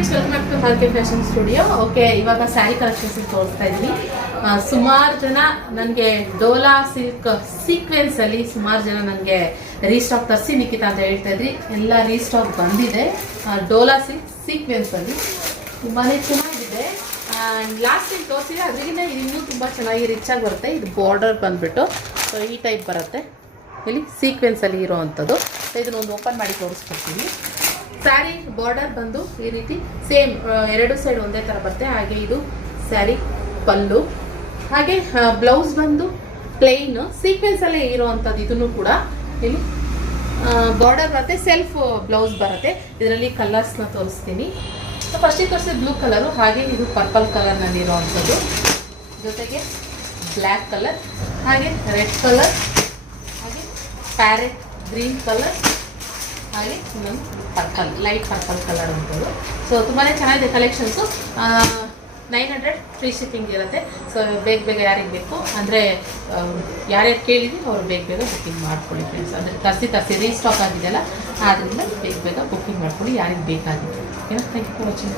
Friends, welcome back to Harke fashion studio. Okay, ಇವಾಗ sari collections ತೋರಿಸ್ತಾ ಇದ್ದೀನಿ. ಸುಮಾರು ಜನ ನನಗೆ ಡೋಲಾ ಸಿಲ್ಕ್ ಸೀಕ್ವೆನ್ಸಲ್ಲಿ ಸುಮಾರು ಜನ ನನಗೆ ರೀಸ್ಟಾಕ್ ತರಿಸಿ ನಿಖಿತಾ ಅಂತ ಹೇಳ್ತಾ ಇದ್ರಿ. ಎಲ್ಲ ರೀಸ್ಟಾಕ್ ಬಂದಿದೆ. ಡೋಲಾ ಸಿಲ್ಕ್ ಸೀಕ್ವೆನ್ಸಲ್ಲಿ ತುಂಬಾ ಚೆನ್ನಾಗಿದೆ. ಲಾಸ್ಟ್ ಟೈಮ್ ತೋರಿಸಿದೆ, ಅದರಿಂದ ಇದು ಇನ್ನೂ ತುಂಬ ಚೆನ್ನಾಗಿ ರಿಚಾಗಿ ಬರುತ್ತೆ. ಇದು ಬಾರ್ಡರ್ ಬಂದುಬಿಟ್ಟು ಈ ಟೈಪ್ ಬರುತ್ತೆ, ಇಲ್ಲಿ ಸೀಕ್ವೆನ್ಸಲ್ಲಿ ಇರೋ ಅಂಥದ್ದು. ಇದನ್ನೊಂದು ಓಪನ್ ಮಾಡಿ ತೋರಿಸ್ಕೊಡ್ತೀನಿ. ಸ್ಯಾರಿ ಬಾರ್ಡರ್ ಬಂದು ಈ ರೀತಿ ಸೇಮ್ ಎರಡು ಸೈಡ್ ಒಂದೇ ಥರ ಬರುತ್ತೆ. ಹಾಗೆ ಇದು ಸ್ಯಾರಿ ಪಲ್ಲು, ಹಾಗೆ ಬ್ಲೌಸ್ ಬಂದು ಪ್ಲೇನ್ ಸೀಕ್ವೆನ್ಸಲ್ಲೇ ಇರೋವಂಥದ್ದು. ಇದನ್ನು ಕೂಡ ಇಲ್ಲಿ ಬಾರ್ಡರ್ ಬರುತ್ತೆ, ಸೆಲ್ಫ್ ಬ್ಲೌಸ್ ಬರುತ್ತೆ. ಇದರಲ್ಲಿ ಕಲರ್ಸ್ನ ತೋರಿಸ್ತೀನಿ. ಫಸ್ಟಿಗೆ ತೋರಿಸಿದ ಬ್ಲೂ ಕಲರು, ಹಾಗೆ ಇದು ಪರ್ಪಲ್ ಕಲರ್ನಲ್ಲಿ ಇರೋವಂಥದ್ದು, ಜೊತೆಗೆ ಬ್ಲ್ಯಾಕ್ ಕಲರ್, ಹಾಗೆ ರೆಡ್ ಕಲರ್, ಹಾಗೆ ಪ್ಯಾರೆಟ್ ಗ್ರೀನ್ ಕಲರ್, ಹಾಗೆ ಇನ್ನೊಂದು ಪರ್ಪಲ್, ಲೈಟ್ ಪರ್ಪಲ್ ಕಲರ್ ಅಂತದ್ದು. ಸೊ ತುಂಬಾ ಚೆನ್ನಾಗಿದೆ ಕಲೆಕ್ಷನ್ಸು. 900 ಫ್ರೀ ಶಿಪ್ಪಿಂಗ್ ಇರುತ್ತೆ. ಸೊ ಬೇಗ ಬೇಗ ಯಾರಿಗೆ ಬೇಕು ಅಂದರೆ ಯಾರ್ಯಾರು ಕೇಳಿದ್ವಿ ಅವ್ರು ಬೇಗ ಬೇಗ ಬುಕ್ಕಿಂಗ್ ಮಾಡ್ಕೊಳ್ಳಿ ಫ್ರೆಂಡ್ಸ್. ಅಂದರೆ ತರಿಸಿ ರೀಸ್ಟಾಕ್ ಆಗಿದೆಯಲ್ಲ, ಆದ್ದರಿಂದ ಬೇಗ ಬೇಗ ಬುಕ್ಕಿಂಗ್ ಮಾಡ್ಕೊಳ್ಳಿ ಯಾರಿಗೆ ಬೇಕಾಗಿತ್ತು. ಓಕೆನಾ? Thank you for watching.